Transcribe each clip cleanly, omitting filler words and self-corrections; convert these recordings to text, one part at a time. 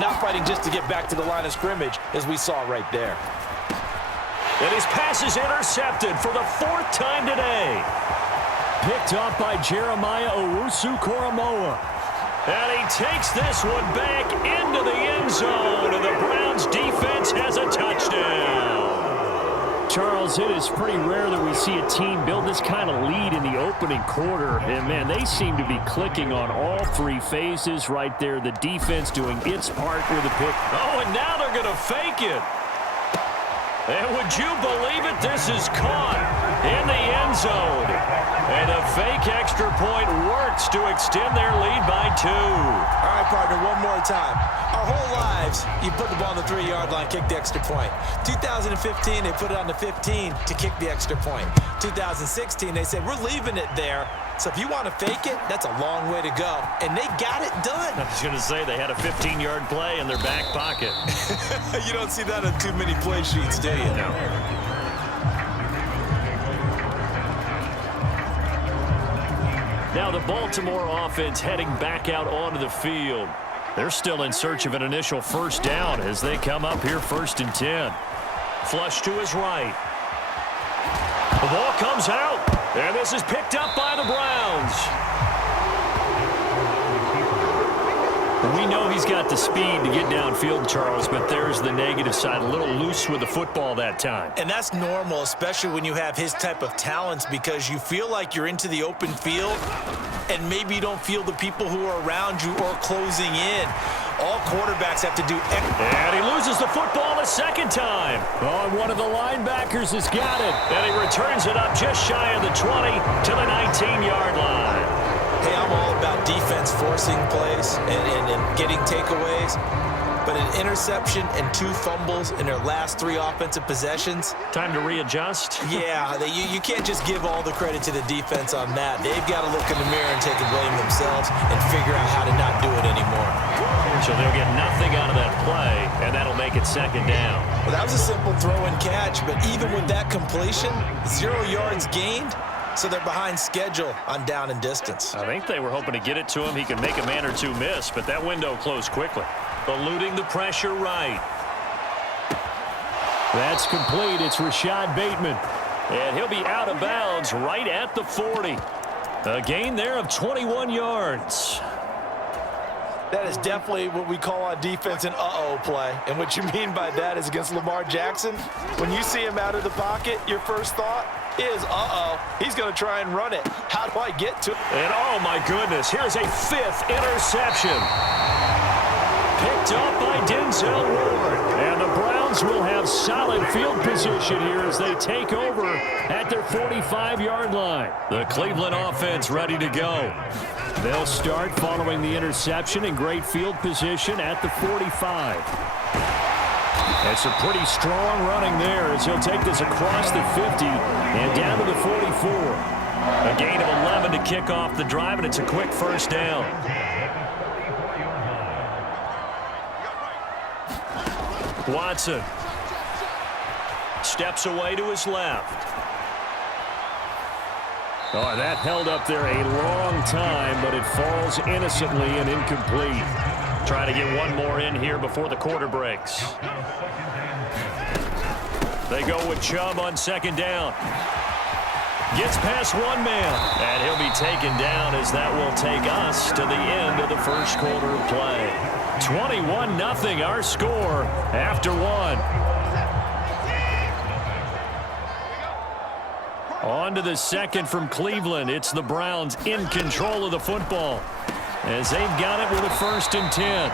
not fighting just to get back to the line of scrimmage, as we saw right there. And his pass is intercepted for the 4th time today. Picked off by Jeremiah Owusu-Koramoah. And he takes this one back into the end zone, and the Browns defense has a touchdown. Charles, it is pretty rare that we see a team build this kind of lead in the opening quarter. And, man, they seem to be clicking on all 3 phases right there. The defense doing its part with a pick. Oh, and now they're going to fake it. And would you believe it? This is caught in the end zone. And a fake extra point works to extend their lead by 2. All right, partner, one more time. Our whole lives, you put the ball on the 3-yard line, kick the extra point. 2015, they put it on the 15 to kick the extra point. 2016, they said, we're leaving it there. So if you want to fake it, that's a long way to go. And they got it done. I was going to say they had a 15-yard play in their back pocket. You don't see that on too many play sheets, do you? No. Now the Baltimore offense heading back out onto the field. They're still in search of an initial first down as they come up here 1st and 10. Flush to his right. The ball comes out, and this is picked up by the Browns. We know he's got the speed to get downfield, Charles, but there's the negative side. A little loose with the football that time. And that's normal, especially when you have his type of talents, because you feel like you're into the open field, and maybe you don't feel the people who are around you or closing in. All quarterbacks have to do. And he loses the football a 2nd time. Oh, and one of the linebackers has got it. And he returns it up just shy of the 20 to the 19-yard line. Hey, I'm all about defense forcing plays and getting takeaways. But an interception and 2 fumbles in their last 3 offensive possessions. Time to readjust? Yeah, you can't just give all the credit to the defense on that. They've got to look in the mirror and take a blame themselves and figure out how to not do it anymore. So they'll get nothing out of that play, and that'll make it 2nd down. Well, that was a simple throw and catch, but even with that completion, 0 yards gained. So they're behind schedule on down and distance. I think they were hoping to get it to him. He could make a man or 2 miss, but that window closed quickly. Eluding the pressure right. That's complete. It's Rashad Bateman. And he'll be out of bounds right at the 40. A gain there of 21 yards. That is definitely what we call on defense an uh-oh play. And what you mean by that is against Lamar Jackson, when you see him out of the pocket, your first thought is, uh-oh, he's going to try and run it. How do I get to it? And oh my goodness, here's a 5th interception. Picked up by Denzel Ward. And the Browns will have solid field position here as they take over at their 45-yard line. The Cleveland offense ready to go. They'll start following the interception in great field position at the 45. That's a pretty strong running there as he'll take this across the 50 and down to the 44. A gain of 11 to kick off the drive, and it's a quick first down. Watson steps away to his left. Oh, that held up there a long time, but it falls innocently and incomplete. Try to get one more in here before the quarter breaks. They go with Chubb on 2nd down. Gets past one man, and he'll be taken down as that will take us to the end of the first quarter of play. 21-0 our score after 1. On to the 2nd from Cleveland. It's the Browns in control of the football as they've got it with a 1st and 10.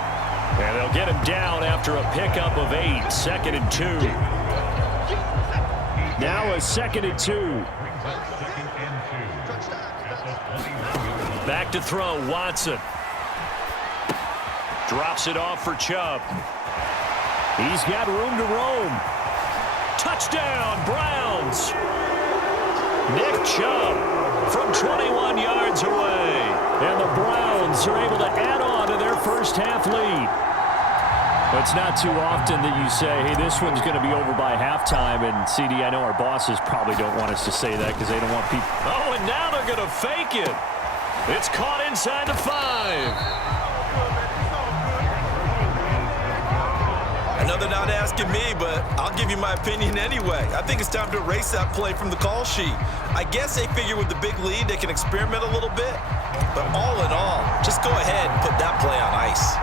And they'll get him down after a pickup of 8. 2nd and 2. Now a 2nd and 2. Back to throw, Watson. Drops it off for Chubb. He's got room to roam. Touchdown, Browns. Nick Chubb from 21 yards away. And the Browns are able to add on to their first half lead. But it's not too often that you say, hey, this one's going to be over by halftime. And, CD, I know our bosses probably don't want us to say that because they don't want people. Oh, and now they're going to fake it. It's caught inside the 5. Well, they're not asking me, but I'll give you my opinion anyway. I think it's time to erase that play from the call sheet. I guess they figure with the big lead they can experiment a little bit. But all in all, just go ahead and put that play on ice.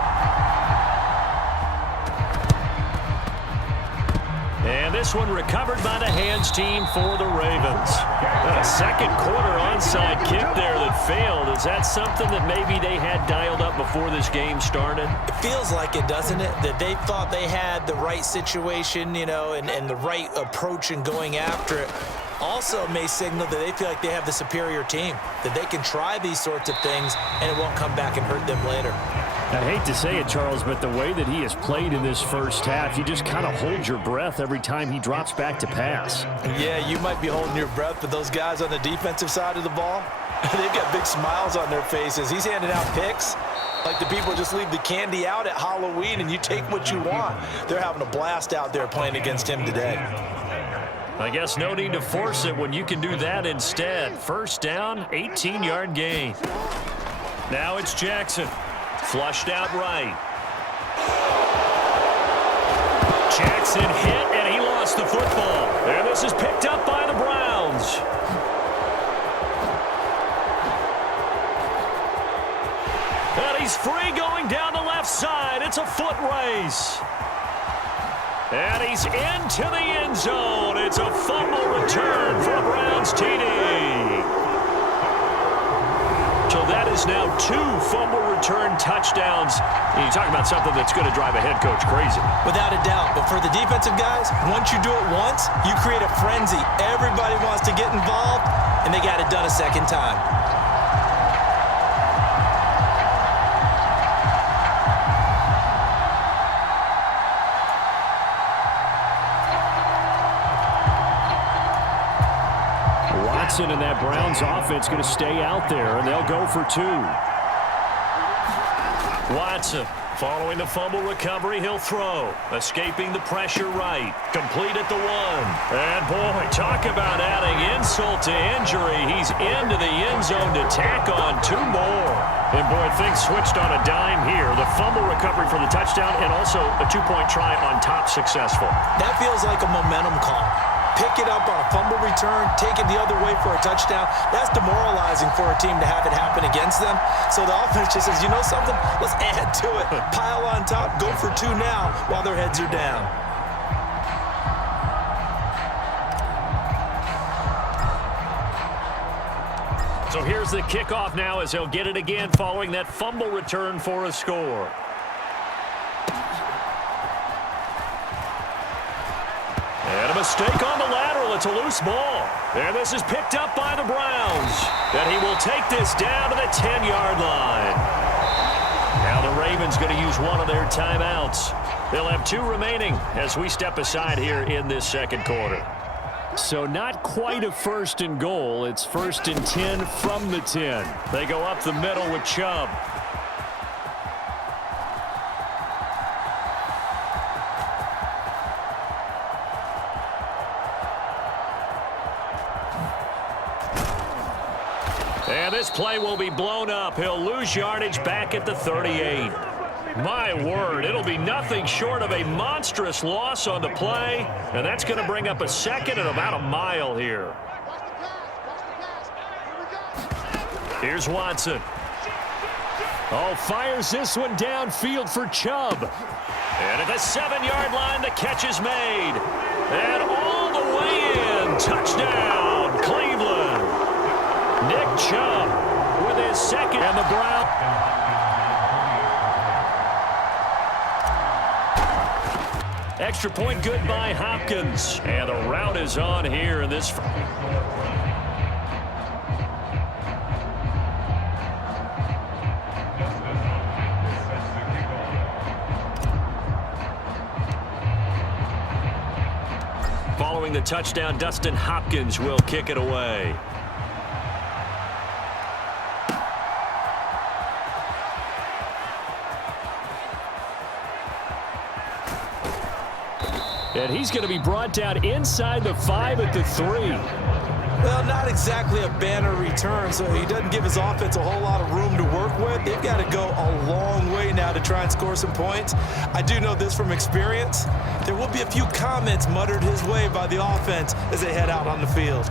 And this one recovered by the hands team for the Ravens. A second quarter onside kick there that failed. Is that something that maybe they had dialed up before this game started? It feels like it, doesn't it? That they thought they had the right situation, you know, and the right approach in going after it. Also may signal that they feel like they have the superior team, that they can try these sorts of things and it won't come back and hurt them later. I hate to say it, Charles, but the way that he has played in this first half, you just kind of hold your breath every time he drops back to pass. Yeah, you might be holding your breath, but those guys on the defensive side of the ball, they've got big smiles on their faces. He's handing out picks like the people just leave the candy out at Halloween and you take what you want. They're having a blast out there playing against him today. I guess no need to force it when you can do that instead. First down, 18-yard gain. Now it's Jackson. Flushed out right. Jackson hit, and he lost the football. And this is picked up by the Browns. And he's free going down the left side. It's a foot race. And he's into the end zone. It's a fumble return for a Browns TD. So that is now 2 fumble return touchdowns. And you talk about something that's going to drive a head coach crazy. Without a doubt. But for the defensive guys, once you do it once, you create a frenzy. Everybody wants to get involved, and they got it done a second time. And that Browns offense going to stay out there, and they'll go for 2. Watson following the fumble recovery, he'll throw. Escaping the pressure right. Complete at the 1. And boy, talk about adding insult to injury. He's into the end zone to tack on 2 more. And boy, things switched on a dime here. The fumble recovery for the touchdown and also a 2-point try on top successful. That feels like a momentum call. Pick it up on a fumble return, take it the other way for a touchdown. That's demoralizing for a team to have it happen against them. So the offense just says, you know something? Let's add to it. Pile on top, go for 2 now while their heads are down. So here's the kickoff now as they'll get it again following that fumble return for a score. And a mistake on the lateral. It's a loose ball. And this is picked up by the Browns. And he will take this down to the 10-yard line. Now the Ravens going to use one of their timeouts. They'll have 2 remaining as we step aside here in this second quarter. So not quite a 1st and goal. It's 1st and 10 from the 10. They go up the middle with Chubb. And this play will be blown up. He'll lose yardage back at the 38. My word, it'll be nothing short of a monstrous loss on the play. And that's going to bring up a 2nd and about a mile here. Here's Watson. Oh, fires this one downfield for Chubb. And at the 7-yard line, the catch is made. And all the way in. Touchdown, Cleveland. Nick Chubb with his 2nd. And the Browns. Extra point good by Hopkins. And the route is on here in this. Following the touchdown, Dustin Hopkins will kick it away. And he's going to be brought down inside the 5 at the 3. Well, not exactly a banner return, so he doesn't give his offense a whole lot of room to work with. with, they've got to go a long way now to try and score some points. I do know this from experience. There will be a few comments muttered his way by the offense as they head out on the field.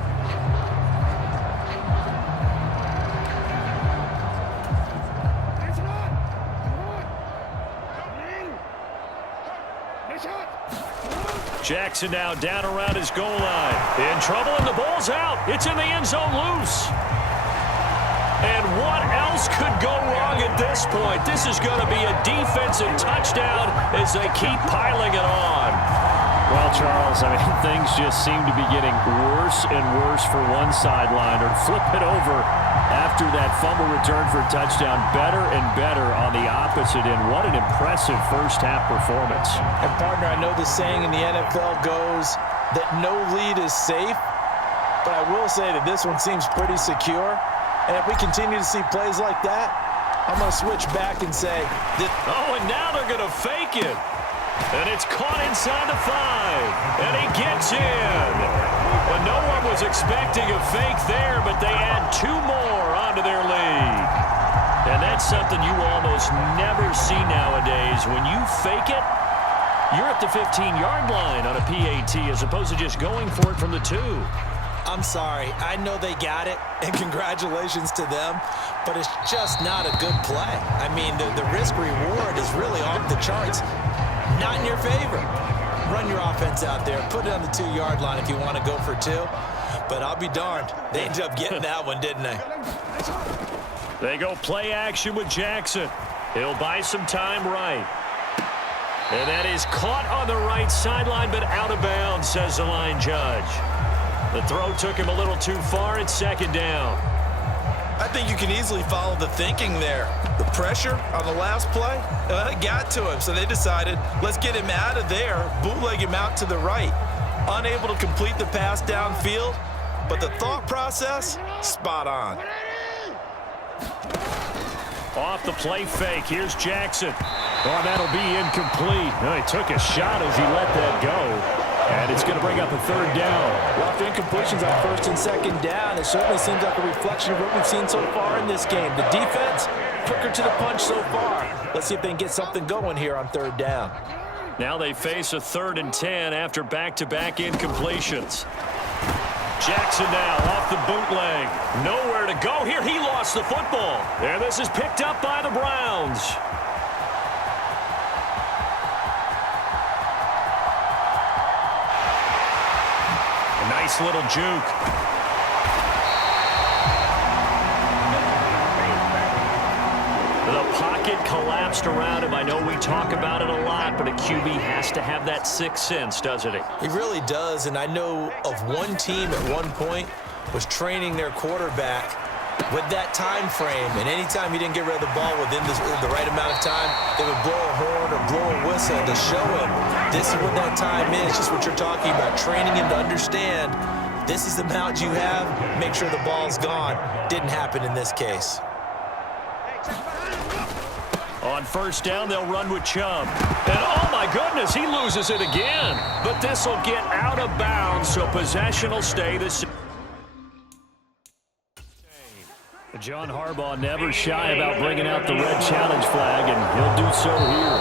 Jackson now down around his goal line. In trouble, and the ball's out. It's in the end zone loose. And what else could go wrong at this point? This is going to be a defensive touchdown as they keep piling it on. Well, Charles, I mean, things just seem to be getting worse and worse for one sideline. Or flip it over after that fumble return for a touchdown. Better and better on the opposite end. What an impressive first-half performance. And, partner, I know the saying in the NFL goes that no lead is safe, but I will say that this one seems pretty secure. And if we continue to see plays like that, I'm going to switch back and say that. Oh, and now they're going to fake it. And it's caught inside the 5. And he gets in. And no one was expecting a fake there, but they add 2 more onto their lead. And that's something you almost never see nowadays. When you fake it, you're at the 15-yard line on a PAT as opposed to just going for it from the 2. I'm sorry. I know they got it, and congratulations to them, but it's just not a good play. I mean, the risk-reward is really off the charts. Not in your favor. Run your offense out there. Put it on the 2-yard line if you want to go for 2. But I'll be darned. They ended up getting that one, didn't they? They go play action with Jackson. He'll buy some time right. And that is caught on the right sideline, but out of bounds, says the line judge. The throw took him a little too far. It's 2nd down. I think you can easily follow the thinking there. The pressure on the last play, it got to him, so they decided, let's get him out of there, bootleg him out to the right. Unable to complete the pass downfield, but the thought process, spot on. Off the play fake, here's Jackson. Oh, that'll be incomplete. No, he took a shot as he let that go. And it's going to bring up a 3rd down. Well, after incompletions on 1st and 2nd down, it certainly seems like a reflection of what we've seen so far in this game. The defense, quicker to the punch so far. Let's see if they can get something going here on 3rd down. Now they face a 3rd and 10 after back-to-back incompletions. Jackson now off the bootleg. Nowhere to go here. He lost the football. And this is picked up by the Browns. A nice little juke. The pocket collapsed around him. I know we talk about it a lot, but a QB has to have that 6th sense, doesn't he? He really does, and I know of one team at one point was training their quarterback with that time frame, and anytime he didn't get rid of the ball within the right amount of time, they would blow a horn or blow a whistle to show him this is what that time is, just what you're talking about, training him to understand this is the amount you have, make sure the ball's gone. Didn't happen in this case. On 1st down, they'll run with Chubb. And, oh, my goodness, he loses it again. But this will get out of bounds, so possession will stay the same. John Harbaugh never shy about bringing out the red challenge flag, and he'll do so here.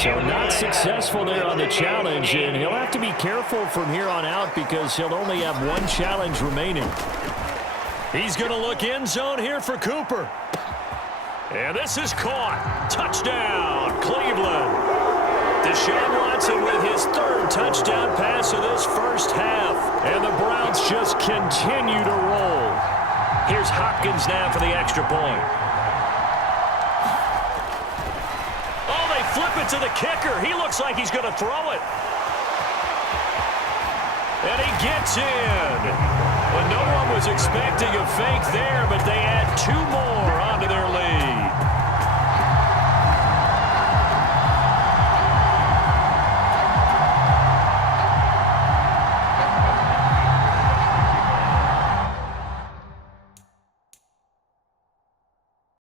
So not successful there on the challenge, and he'll have to be careful from here on out because he'll only have 1 challenge remaining. He's going to look end zone here for Cooper. And this is caught. Touchdown, Cleveland. Deshaun Watson with his 3rd touchdown pass of this first half. And the Browns just continue to roll. Here's Hopkins now for the extra point. Oh, they flip it to the kicker. He looks like he's going to throw it. And he gets in. Well, no one was expecting a fake there, but they add 2 more onto their lead.